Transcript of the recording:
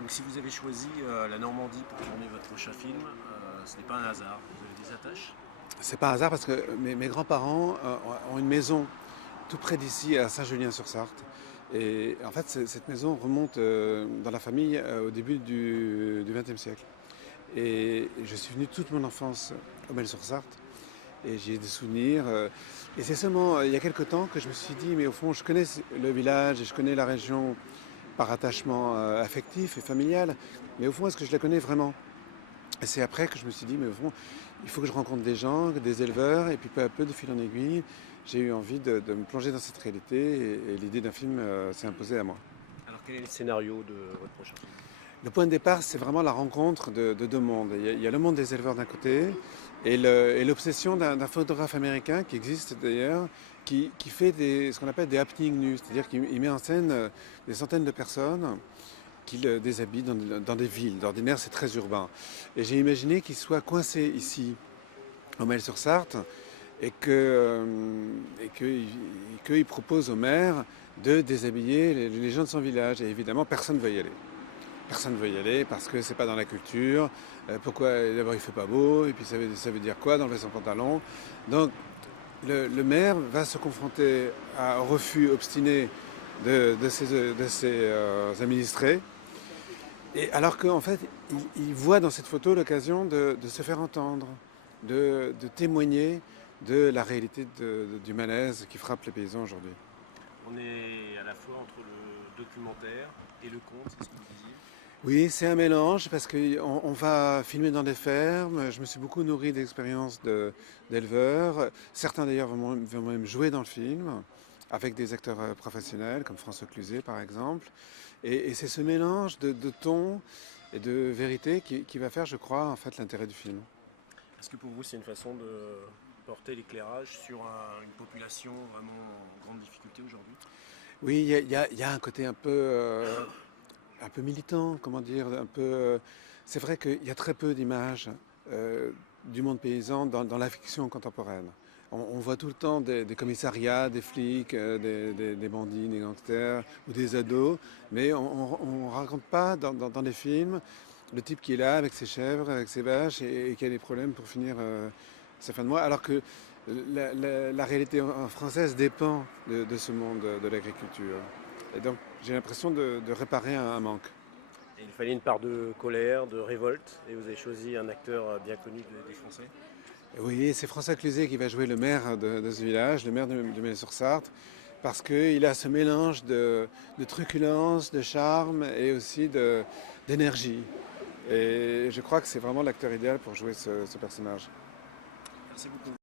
Donc si vous avez choisi la Normandie pour tourner votre prochain film, ce n'est pas un hasard. Vous avez des attaches? C'est pas un hasard parce que mes grands-parents ont une maison tout près d'ici, à Saint-Julien-sur-Sarthe. Et en fait, cette maison remonte dans la famille au début du XXe siècle. Et je suis venu toute mon enfance au Mel-sur-Sarthe et j'ai des souvenirs. Et c'est seulement il y a quelque temps que je me suis dit, mais au fond, je connais le village et je connais la région par attachement affectif et familial, mais au fond, est-ce que je la connais vraiment? Et c'est après que je me suis dit, mais au fond, il faut que je rencontre des gens, des éleveurs, et puis peu à peu, de fil en aiguille, j'ai eu envie de me plonger dans cette réalité, et l'idée d'un film s'est imposée à moi. Alors quel est le scénario de votre prochain film? Le point de départ, c'est vraiment la rencontre de deux mondes. Il y a le monde des éleveurs d'un côté, et l'obsession d'un photographe américain qui existe d'ailleurs, qui fait ce qu'on appelle des happening news, c'est-à-dire qu'il met en scène des centaines de personnes qu'il déshabille dans des villes. D'ordinaire, c'est très urbain. Et j'ai imaginé qu'il soit coincé ici, au Mail-sur-Sarthe, et qu'il propose au maire de déshabiller les gens de son village. Et évidemment, personne ne veut y aller. Personne ne veut y aller parce que c'est pas dans la culture. Pourquoi? D'abord, il fait pas beau, et puis ça veut dire quoi d'enlever son pantalon? Donc, le maire va se confronter au refus obstiné de ses administrés. Et alors qu'en fait, il voit dans cette photo l'occasion de se faire entendre, de témoigner de la réalité du malaise qui frappe les paysans aujourd'hui. On est à la fois entre le documentaire et le conte, c'est ce que vous disiez. Oui, c'est un mélange parce qu'on va filmer dans des fermes. Je me suis beaucoup nourri d'expériences d'éleveurs. Certains d'ailleurs vont même jouer dans le film avec des acteurs professionnels comme François Cluzet par exemple. Et c'est ce mélange de ton et de vérité qui va faire, je crois, en fait, l'intérêt du film. Est-ce que pour vous c'est une façon de porter l'éclairage sur une population vraiment en grande difficulté aujourd'hui? Oui, il y a un côté un peu militant, comment dire, un peu. C'est vrai qu'il y a très peu d'images du monde paysan dans la fiction contemporaine. On voit tout le temps des commissariats, des flics, des bandits, des gangsters ou des ados, mais on ne raconte pas dans les films le type qui est là avec ses chèvres, avec ses vaches et qui a des problèmes pour finir sa fin de mois, alors que la réalité française dépend de ce monde de l'agriculture. Et donc j'ai l'impression de réparer un manque. Et il fallait une part de colère, de révolte, et vous avez choisi un acteur bien connu des Français. Oui, c'est François Cluzet qui va jouer le maire de ce village, le maire de Melle-sur-Sarthe, parce qu'il a ce mélange de truculence, de charme et aussi d'énergie. Et je crois que c'est vraiment l'acteur idéal pour jouer ce personnage. Merci beaucoup.